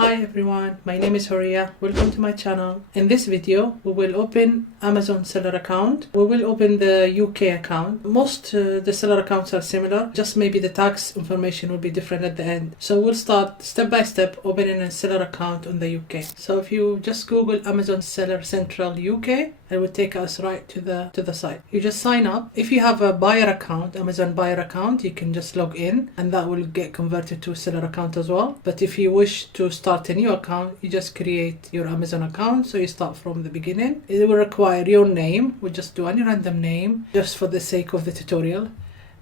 Hi everyone, my name is Horia. Welcome to my channel. In this video, we will open Amazon seller account. We will open the UK account. Most the seller accounts are similar, just maybe the tax information will be different at the end. So we'll start step by step opening a seller account on the UK. So if you just Google Amazon Seller Central UK, it will take us right to the site. You just sign up. If you have a buyer account, Amazon buyer account, you can just log in and that will get converted to a seller account as well. But if you wish to start a new account, you just create your Amazon account. So you start from the beginning. It will require your name. We'll just do any random name just for the sake of the tutorial.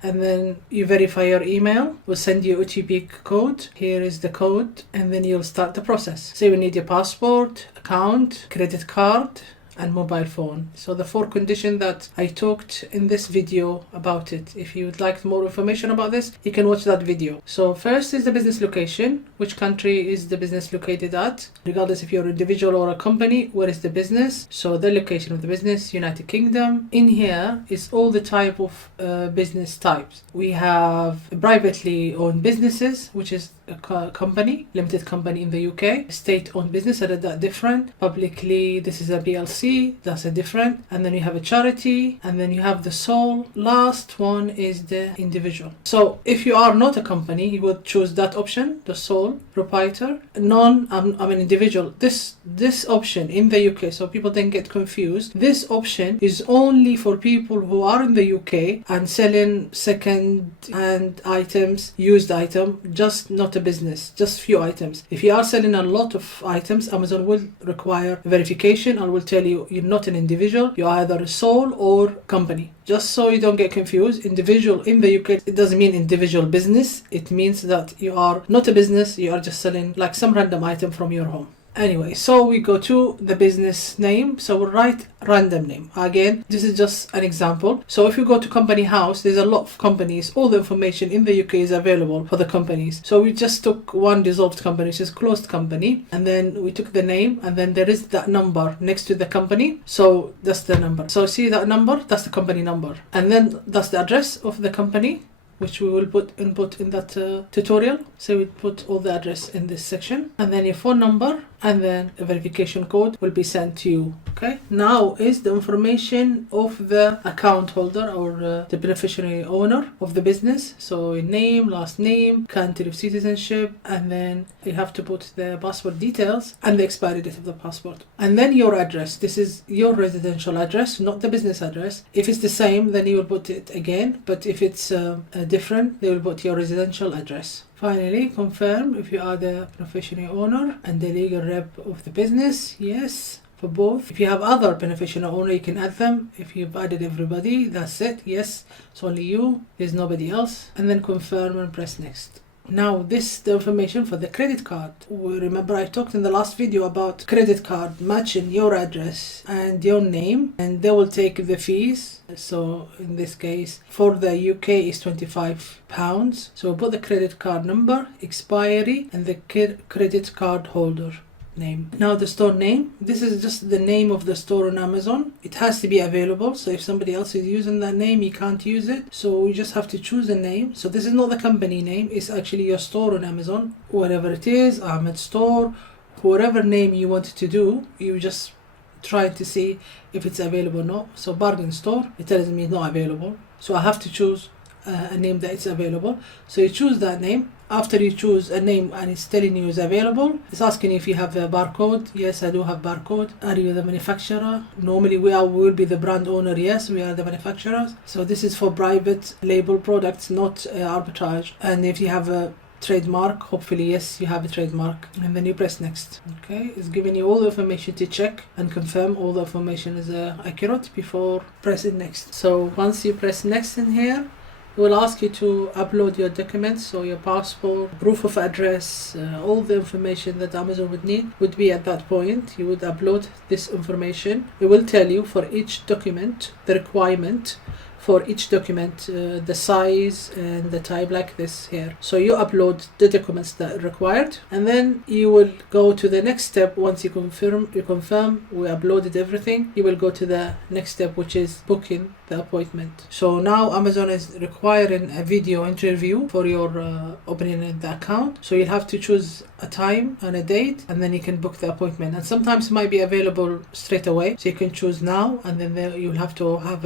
And then you verify your email. We'll send you OTP code. Here is the code. And then you'll start the process. So you need your passport, account, credit card, and mobile phone. So the 4 conditions that I talked in this video about it. If you would like more information about this, you can watch that video. So first is the business location. Which country is the business located at? Regardless if you're an individual or a company, where is the business? So the location of the business, United Kingdom. In here is all the type of business types. We have privately owned businesses, which is a company, limited company in the UK. State-owned business, that different. Publicly, this is a PLC, that's a different. And then you have a charity, and then you have the sole. Last one is the individual. So if you are not a company, you would choose that option, the sole proprietor. I'm an individual. This option in the UK, so people don't get confused. This option is only for people who are in the UK and selling second-hand items, used item, just not a business, just few items. If you are selling a lot of items, Amazon will require verification and will tell you you're not an individual, you're either a sole or company. Just so you don't get confused, individual in the UK, it doesn't mean individual business. It means that you are not a business, you are just selling like some random item from your home. Anyway, so we go to the business name. So we'll write random name. Again, this is just an example. So if you go to company house, there's a lot of companies. All the information in the UK is available for the companies. So we just took one dissolved company, which is closed company. And then we took the name and then there is that number next to the company. So that's the number. So see that number? That's the company number. And then that's the address of the company, which we will input in that tutorial. So we put all the address in this section, and then your phone number, and then a verification code will be sent to you. Okay, now is the information of the account holder or the beneficiary owner of the business. So your name, last name, country of citizenship, and then you have to put the passport details and the expiry date of the passport. And then your address. This is your residential address, not the business address. If it's the same, then you will put it again. But if it's different, they will put your residential address. Finally, confirm if you are the beneficiary owner and the legal rep of the business. Yes, for both. If you have other beneficiary owner, you can add them. If you've added everybody, that's it. Yes, it's only you. There's nobody else. And then confirm and press next. Now this is the information for the credit card. Remember I talked in the last video about credit card matching your address and your name, and they will take the fees. So in this case for the UK is £25. So put the credit card number, expiry, and the credit card holder name. Now the store name, this is just the name of the store on Amazon. It has to be available, so if somebody else is using that name, you can't use it. So you just have to choose a name. So this is not the company name, it's actually your store on Amazon. Whatever it is, Ahmed Store, whatever name you want to do, you just try to see if it's available or not. So bargain store, it tells me it's not available. So I have to choose a name that is available. So you choose that name. After you choose a name and it's telling you is available, it's asking if you have a barcode. Yes, I do have barcode. Are you the manufacturer? Normally we will be the brand owner. Yes, we are the manufacturers. So this is for private label products, not arbitrage. And if you have a trademark, hopefully yes, you have a trademark, and then you press next. Okay, it's giving you all the information to check and confirm all the information is accurate before pressing next. So once you press next in here, it will ask you to upload your documents, so your passport, proof of address, all the information that Amazon would need would be at that point. You would upload this information. It will tell you for each document the requirement for each document, the size and the type like this here. So you upload the documents that are required, and then you will go to the next step. Once you confirm we uploaded everything, you will go to the next step, which is booking the appointment. So now Amazon is requiring a video interview for your opening the account. So you'll have to choose a time and a date, and then you can book the appointment. And sometimes it might be available straight away, so you can choose now, and then you'll have to have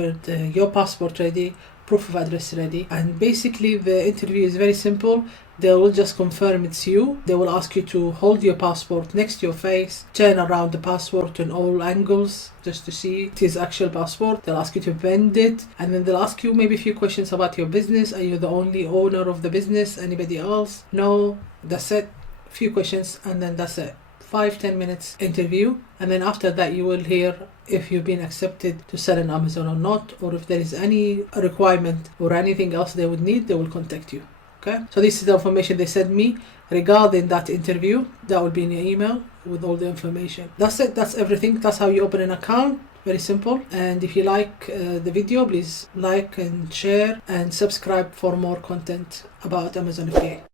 your passport ready, proof of address ready. And basically the interview is very simple. They will just confirm it's you. They will ask you to hold your passport next to your face, turn around the passport in all angles just to see it is actual passport. They'll ask you to bend it, and then they'll ask you maybe a few questions about your business. Are you the only owner of the business? Anybody else? No. That's it. Few questions, and then that's it. 5-10 minutes interview, and then after that you will hear if you've been accepted to sell on Amazon or not, or if there is any requirement or anything else they would need, they will contact you. Okay, so this is the information they sent me regarding that interview. That will be in your email with all the information. That's it. That's everything. That's how you open an account. Very simple. And if you like the video, please like and share and subscribe for more content about Amazon FBA.